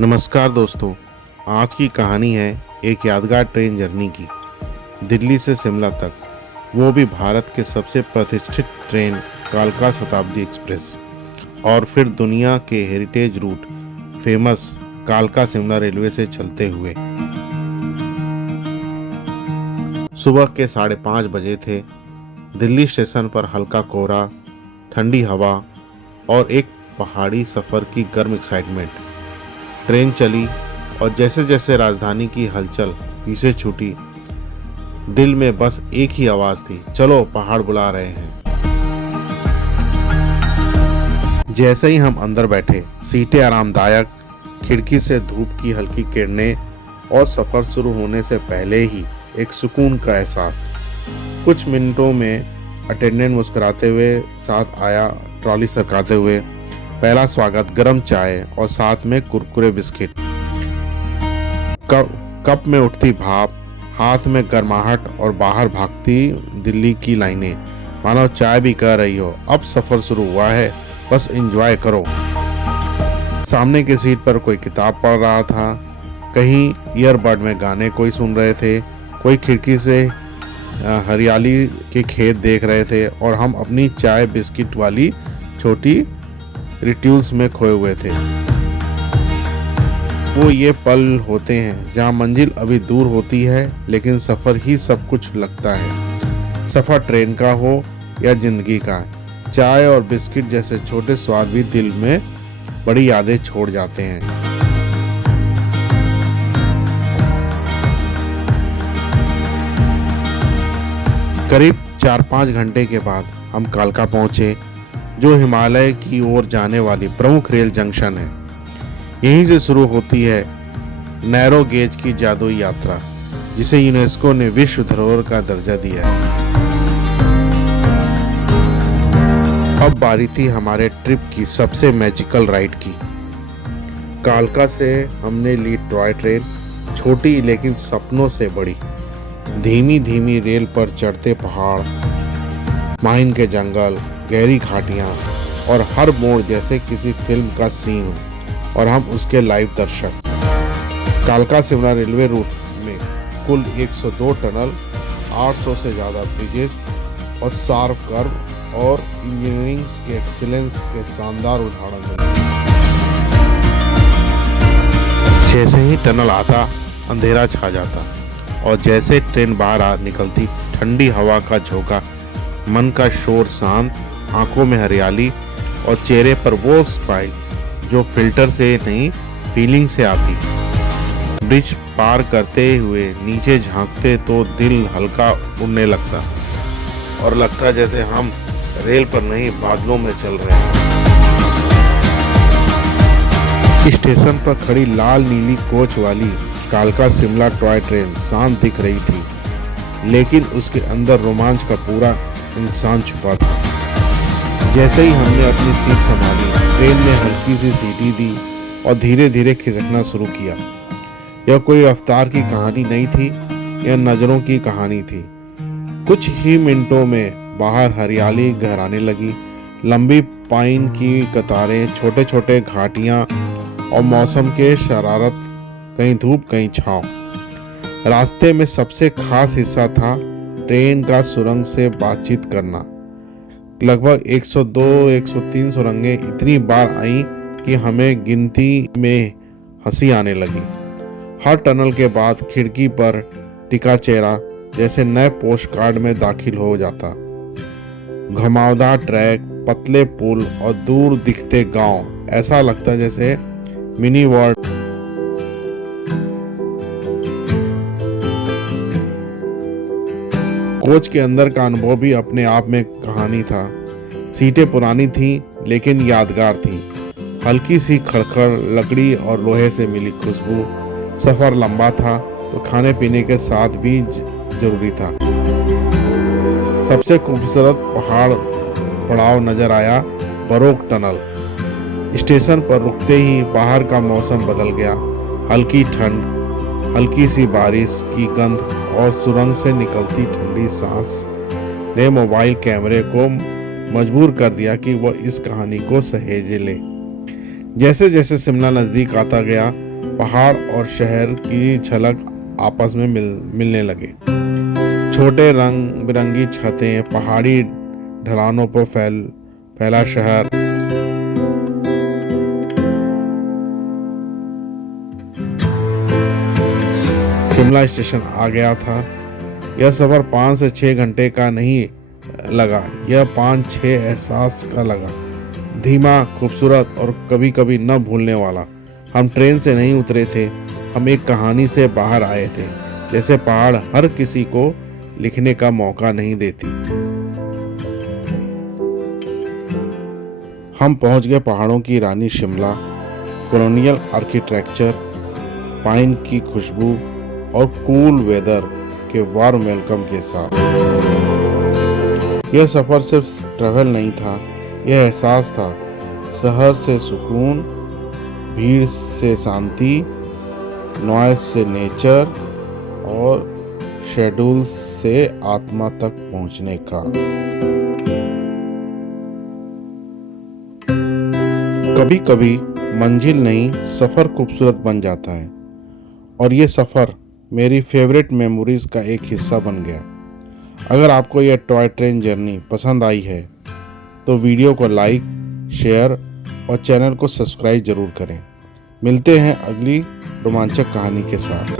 नमस्कार दोस्तों। आज की कहानी है एक यादगार ट्रेन जर्नी की। दिल्ली से शिमला तक, वो भी भारत के सबसे प्रतिष्ठित ट्रेन कालका शताब्दी एक्सप्रेस। और फिर दुनिया के हेरिटेज रूट फेमस कालका शिमला रेलवे से चलते हुए। सुबह के 5:30 बजे थे। दिल्ली स्टेशन पर हल्का कोहरा, ठंडी हवा और एक पहाड़ी सफ़र की गर्म एक्साइटमेंट। ट्रेन चली और जैसे जैसे राजधानी की हलचल पीछे छूटी, दिल में बस एक ही आवाज़ थी, चलो पहाड़ बुला रहे हैं। जैसे ही हम अंदर बैठे, सीटें आरामदायक, खिड़की से धूप की हल्की किरणें और सफ़र शुरू होने से पहले ही एक सुकून का एहसास। कुछ मिनटों में अटेंडेंट मुस्कुराते हुए साथ आया, ट्रॉली सरकाते हुए। पहला स्वागत, गरम चाय और साथ में कुरकुरे बिस्किट। कप में उठती भाप, हाथ में गर्माहट और बाहर भागती दिल्ली की लाइनें, मानो चाय भी कह रही हो, अब सफ़र शुरू हुआ है, बस एंजॉय करो। सामने की सीट पर कोई किताब पढ़ रहा था, कहीं ईयरबड में गाने कोई सुन रहे थे, कोई खिड़की से हरियाली के खेत देख रहे थे और हम अपनी चाय बिस्किट वाली छोटी रिट्यूल्स में खोए हुए थे। वो ये पल होते हैं जहाँ मंजिल अभी दूर होती है लेकिन सफ़र ही सब कुछ लगता है। सफ़र ट्रेन का हो या जिंदगी का, चाय और बिस्किट जैसे छोटे स्वाद भी दिल में बड़ी यादें छोड़ जाते हैं। करीब 4-5 घंटे के बाद हम कालका पहुंचे, जो हिमालय की ओर जाने वाली प्रमुख रेल जंक्शन है। यहीं से शुरू होती है नैरो गेज की जादुई यात्रा, जिसे यूनेस्को ने विश्व धरोहर का दर्जा दिया है। अब बारी थी हमारे ट्रिप की सबसे मैजिकल राइड की। कालका से हमने ली टॉय ट्रेन, छोटी लेकिन सपनों से बड़ी। धीमी धीमी रेल पर चढ़ते पहाड़, माइन के जंगल, गहरी घाटियाँ और हर मोड़ जैसे किसी फिल्म का सीन हो और हम उसके लाइव दर्शक। कालका शिमला रेलवे रूट में कुल 102 टनल, 800 से ज़्यादा ब्रिजेस और शार्प कर्व और इंजीनियरिंग के एक्सीलेंस के शानदार उदाहरण हैं। जैसे ही टनल आता, अंधेरा छा जाता और जैसे ट्रेन बाहर निकलती, ठंडी हवा का झोंका, मन का शोर शांत, आंखों में हरियाली और चेहरे पर वो स्माइल जो फिल्टर से नहीं, फीलिंग से आती। ब्रिज पार करते हुए नीचे झांकते तो दिल हल्का उड़ने लगता और लगता जैसे हम रेल पर नहीं, बादलों में चल रहे हैं। स्टेशन पर खड़ी लाल नीली कोच वाली कालका शिमला टॉय ट्रेन शांत दिख रही थी, लेकिन उसके अंदर रोमांच का पूरा इंसान छुपा था। जैसे ही हमने अपनी सीट संभाली, ट्रेन ने हल्की सी सीटी दी और धीरे धीरे खिसकना शुरू किया। यह कोई रफ्तार की कहानी नहीं थी, यह नज़रों की कहानी थी। कुछ ही मिनटों में बाहर हरियाली गहराने लगी, लंबी पाइन की कतारें, छोटे छोटे घाटियाँ और मौसम के शरारत, कहीं धूप कहीं छाँव। रास्ते में सबसे खास हिस्सा था ट्रेन का सुरंग से बातचीत करना। लगभग 102-103 सुरंगें इतनी बार आईं कि हमें गिनती में हंसी आने लगी। हर टनल के बाद खिड़की पर टिका चेहरा जैसे नए पोस्ट कार्ड में दाखिल हो जाता। घुमावदार ट्रैक, पतले पुल और दूर दिखते गांव, ऐसा लगता जैसे मिनी वर्ल्ड। कोच के अंदर का अनुभव भी अपने आप में कहानी था। सीटें पुरानी थीं लेकिन यादगार थीं। हल्की सी खड़खड़ लकड़ी और लोहे से मिली खुशबू। सफ़र लंबा था तो खाने पीने के साथ भी जरूरी था। सबसे खूबसूरत पहाड़ पड़ाव नजर आया, बरोक टनल। स्टेशन पर रुकते ही बाहर का मौसम बदल गया। हल्की ठंड, हल्की सी बारिश की गंध और सुरंग से निकलती ठंडी सांस ने मोबाइल कैमरे को मजबूर कर दिया कि वह इस कहानी को सहेज ले। जैसे जैसे शिमला नज़दीक आता गया, पहाड़ और शहर की झलक आपस में मिलने लगे। छोटे रंग बिरंगी छतें, पहाड़ी ढलानों पर फैला शहर, शिमला स्टेशन आ गया था। यह सफर 5 से 6 घंटे का नहीं लगा, यह 5-6 एहसास का लगा। धीमा, खूबसूरत और कभी कभी न भूलने वाला। हम ट्रेन से नहीं उतरे थे, हम एक कहानी से बाहर आए थे, जैसे पहाड़ हर किसी को लिखने का मौका नहीं देती। हम पहुंच गए पहाड़ों की रानी शिमला, कॉलोनियल आर्किटेक्चर, पाइन की खुशबू और कूल वेदर के वार्म वेलकम के साथ। यह सफर सिर्फ ट्रैवल नहीं था, यह एहसास था। शहर से सुकून, भीड़ से शांति, नॉइज से नेचर और शेड्यूल से आत्मा तक पहुंचने का। कभी कभी मंजिल नहीं, सफर खूबसूरत बन जाता है, और ये सफर मेरी फेवरेट मेमोरीज का एक हिस्सा बन गया। अगर आपको यह टॉय ट्रेन जर्नी पसंद आई है तो वीडियो को लाइक, शेयर और चैनल को सब्सक्राइब जरूर करें। मिलते हैं अगली रोमांचक कहानी के साथ।